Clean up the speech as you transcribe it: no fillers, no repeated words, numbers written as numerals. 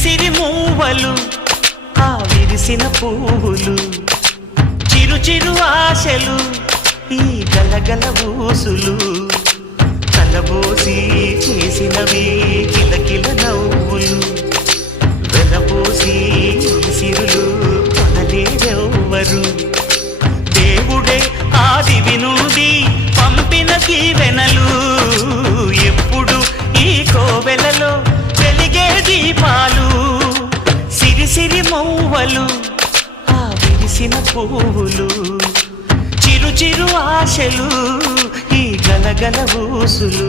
సిరి మూవలు ఆ విరిసిన పువ్వులు చిరు చిరు ఆశలు ఈ గలగల ఊసులు కలబోసి చేసినవి కిలకిల నవ్వులు వెలబోసి సిరులు కొనలేరెవ్వరు దేవుడే ఆదివి నుండి పంపిన దీవెనలు ఎప్పుడు ఈ కోవెలలో వెలిగే దీపాలు సిరి సిరి మౌవలు ఆ విరిసిన పువ్వులు చిరు చిరు ఆశలు ఈ గలగల ఊసులు